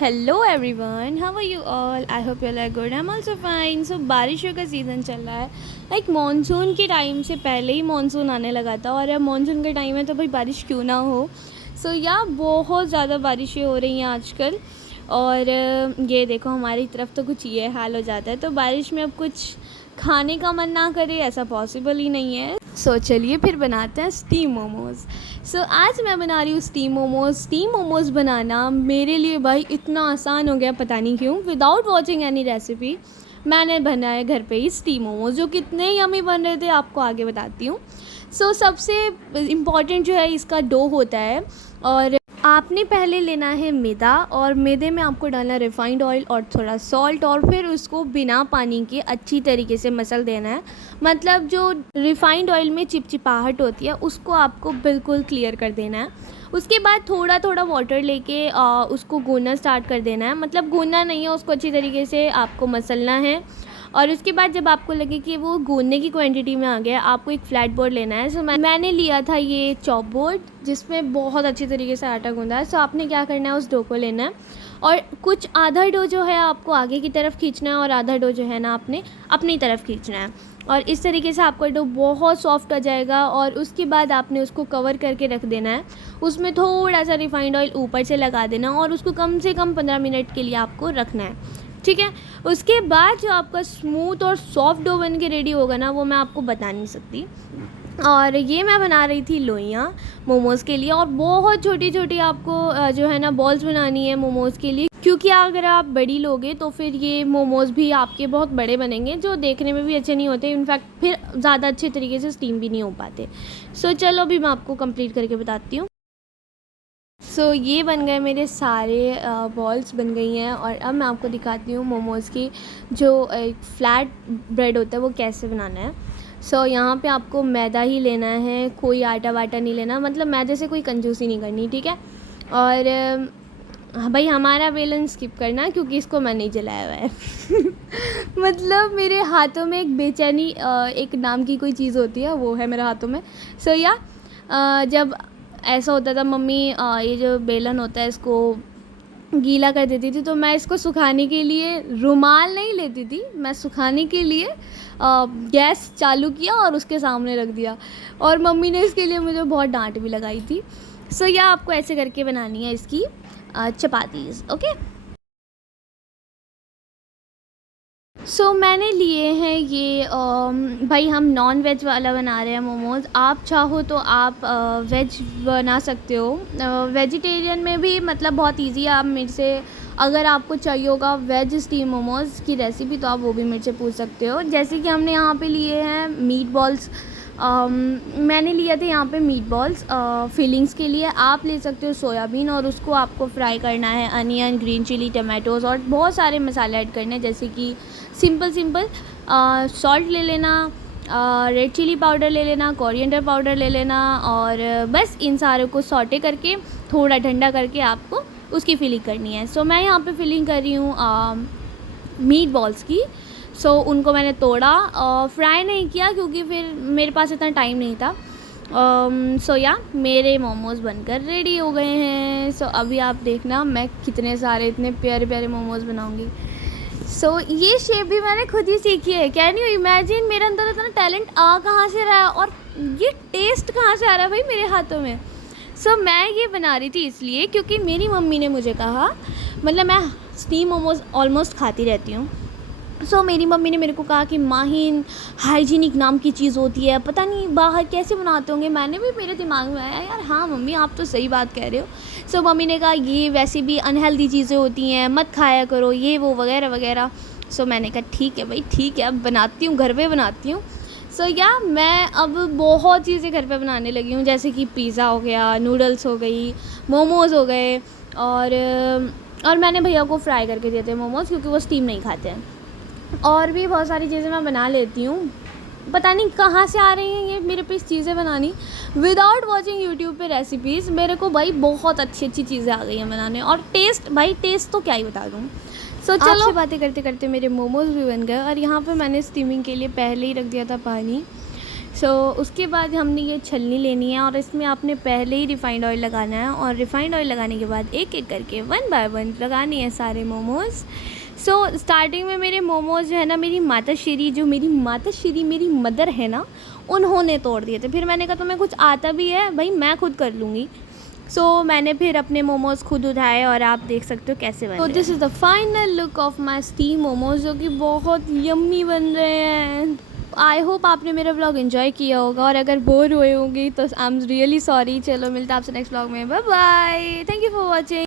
Hello everyone, how are you all? I hope you are good. I am also fine. So बारिशों का season चल रहा है। Like monsoon के time से पहले ही मानसून आने लगा था और अब मानसून का टाइम है तो भाई बारिश क्यों ना हो। सो या बहुत ज़्यादा बारिशें हो रही हैं आजकल। और ये देखो हमारी तरफ तो कुछ ये हाल हो जाता है, तो बारिश में अब कुछ खाने का मन ना करे ऐसा पॉसिबल ही नहीं है। सो चलिए फिर बनाते हैं स्टीम मोमोज़। सो आज मैं बना रही हूँ स्टीम मोमोज़। स्टीम मोमोज़ बनाना मेरे लिए भाई इतना आसान हो गया, पता नहीं क्यों। विदाउट वॉचिंग एनी रेसिपी मैंने बनाए घर पे ही स्टीम मोमोज़, जो कितने यमी बन रहे थे आपको आगे बताती हूँ। सो सबसे इम्पॉर्टेंट जो है इसका डो होता है, और आपने पहले लेना है मैदा, और मैदे में आपको डालना रिफ़ाइंड ऑयल और थोड़ा सॉल्ट, और फिर उसको बिना पानी के अच्छी तरीके से मसल देना है। मतलब जो रिफ़ाइंड ऑयल में चिपचिपाहट होती है उसको आपको बिल्कुल क्लियर कर देना है। उसके बाद थोड़ा थोड़ा वाटर लेके उसको गूंदना स्टार्ट कर देना है। मतलब गूंदना नहीं है, उसको अच्छी तरीके से आपको मसलना है। और उसके बाद जब आपको लगे कि वो गूंदने की क्वांटिटी में आ गया, आपको एक फ्लैट बोर्ड लेना है। सो मैंने लिया था ये चॉप बोर्ड, जिसमें बहुत अच्छी तरीके से आटा गूंदा है। सो आपने क्या करना है, उस डो को लेना है और कुछ आधा डो जो है आपको आगे की तरफ खींचना है और आधा डो जो है ना आपने अपनी तरफ खींचना है। और इस तरीके से आपका डो बहुत सॉफ्ट हो जाएगा। और उसके बाद आपने उसको कवर करके रख देना है। उसमें थोड़ा सा रिफ़ाइंड ऑयल ऊपर से लगा देना और उसको कम से कम 15 मिनट के लिए आपको रखना है, ठीक है। उसके बाद जो आपका स्मूथ और सॉफ्ट डो बन के रेडी होगा ना, वो मैं आपको बता नहीं सकती। और ये मैं बना रही थी लोइयाँ मोमोज़ के लिए, और बहुत छोटी छोटी आपको जो है ना बॉल्स बनानी है मोमोज़ के लिए, क्योंकि अगर आप बड़ी लोगे तो फिर ये मोमोज़ भी आपके बहुत बड़े बनेंगे, जो देखने में भी अच्छे नहीं होते। इनफैक्ट फिर ज़्यादा अच्छे तरीके से स्टीम भी नहीं हो पाते। सो चलो अभी मैं आपको कंप्लीट करके बताती हूँ। सो ये बन गए मेरे सारे बॉल्स बन गई हैं, और अब मैं आपको दिखाती हूँ मोमोज़ की जो एक फ्लैट ब्रेड होता है वो कैसे बनाना है। सो यहाँ पे आपको मैदा ही लेना है, कोई आटा वाटा नहीं लेना। मतलब मैदे से कोई कंजूसी नहीं करनी, ठीक है। और भाई हमारा बेलन स्किप करना, क्योंकि इसको मैं नहीं जलाया हुआ है। मतलब मेरे हाथों में एक बेचैनी एक नाम की कोई चीज़ होती है, वो है मेरे हाथों में। सो या जब ऐसा होता था, मम्मी ये जो बेलन होता है इसको गीला कर देती थी, तो मैं इसको सुखाने के लिए रुमाल नहीं लेती थी, मैं सुखाने के लिए गैस चालू किया और उसके सामने रख दिया, और मम्मी ने इसके लिए मुझे बहुत डांट भी लगाई थी। सो यह आपको ऐसे करके बनानी है इसकी चपातीज़, ओके। सो मैंने लिए हैं ये भाई हम नॉन वेज वाला बना रहे हैं मोमोज़। आप चाहो तो आप वेज बना सकते हो। वेजिटेरियन में भी मतलब बहुत इजी है। आप मेरे से अगर आपको चाहिए होगा वेज स्टीम मोमोज़ की रेसिपी, तो आप वो भी मेरे से पूछ सकते हो। जैसे कि हमने यहाँ पे लिए हैं मीट बॉल्स। मैंने लिए थे यहाँ पे मीट बॉल्स फिलिंग्स के लिए। आप ले सकते हो सोयाबीन, और उसको आपको फ्राई करना है। अनियन, ग्रीन चिली, टमाटोज़ और बहुत सारे मसाले ऐड करने हैं, जैसे कि सिंपल सॉल्ट ले लेना, रेड चिली पाउडर ले लेना, कोरिएंडर पाउडर ले लेना, और बस इन सारे को सॉटे करके थोड़ा ठंडा करके आपको उसकी फिलिंग करनी है। सो मैं यहाँ पे फिलिंग कर रही हूँ मीट बॉल्स की। सो उनको मैंने तोड़ा, फ्राई नहीं किया क्योंकि फिर मेरे पास इतना टाइम नहीं था। सो या मेरे मोमोज़ बनकर रेडी हो गए हैं। सो अभी आप देखना मैं कितने सारे इतने प्यारे प्यारे मोमोज़ बनाऊँगी। सो ये शेप भी मैंने खुद ही सीखी है। कैन यू इमेजिन, मेरे अंदर इतना टैलेंट आ कहाँ से रहा है, और ये टेस्ट कहाँ से आ रहा है भाई मेरे हाथों में। सो मैं ये बना रही थी इसलिए क्योंकि मेरी मम्मी ने मुझे कहा, मतलब मैं स्टीम मोमोज़ ऑलमोस्ट खाती रहती हूँ। सो मेरी मम्मी ने मेरे को कहा कि माहिन, हाइजीनिक नाम की चीज़ होती है, पता नहीं बाहर कैसे बनाते होंगे। मैंने भी, मेरे दिमाग में आया यार हाँ मम्मी आप तो सही बात कह रहे हो। सो मम्मी ने कहा ये वैसे भी अनहेल्दी चीज़ें होती हैं, मत खाया करो, ये वो वगैरह वगैरह। सो मैंने कहा ठीक है भाई ठीक है, अब बनाती हूँ, घर पे बनाती हूँ। सो या मैं अब बहुत चीज़ें घर पे बनाने लगी हूँ, जैसे कि पिज़्ज़ा हो गया, नूडल्स हो गई, मोमोज़ हो गए, और मैंने भैया को फ्राई करके दिए थे मोमोज़, क्योंकि वो स्टीम नहीं खाते हैं। और भी बहुत सारी चीज़ें मैं बना लेती हूँ। पता नहीं कहाँ से आ रही हैं ये मेरे पे चीज़ें बनानी। विदाउट वॉचिंग यूट्यूब पे रेसिपीज़ मेरे को भाई बहुत अच्छी अच्छी चीज़ें आ गई हैं बनाने। और टेस्ट, भाई टेस्ट तो क्या ही बता दूँ। सो चलो, आपसे बातें करते करते मेरे मोमोज़ भी बन गए, और यहाँ पे मैंने स्टीमिंग के लिए पहले ही रख दिया था पानी। सो उसके बाद हमने ये छलनी लेनी है और इसमें आपने पहले ही रिफ़ाइंड ऑयल लगाना है और रिफ़ाइंड ऑयल लगाने के बाद एक एक करके 1 बाय 1 लगाने हैं सारे मोमोज़। सो स्टार्टिंग में मेरे मोमोज़ जो है ना, मेरी माताश्री मेरी मदर है ना, उन्होंने तोड़ दिए थे। फिर मैंने कहा तुम्हें कुछ आता भी है भाई, मैं खुद कर लूँगी। सो मैंने फिर अपने मोमोज़ खुद उठाए और आप देख सकते हो कैसे बन रहे हैं। तो this is the final look of my steam momos, जो कि बहुत यम्मी बन रहे हैं। आई होप आपने मेरा व्लॉग एंजॉय किया होगा, और अगर बोर हुए होंगे तो आई एम रियली सॉरी। चलो मिलता है आपसे नेक्स्ट व्लॉग में। Bye bye, thank you for watching.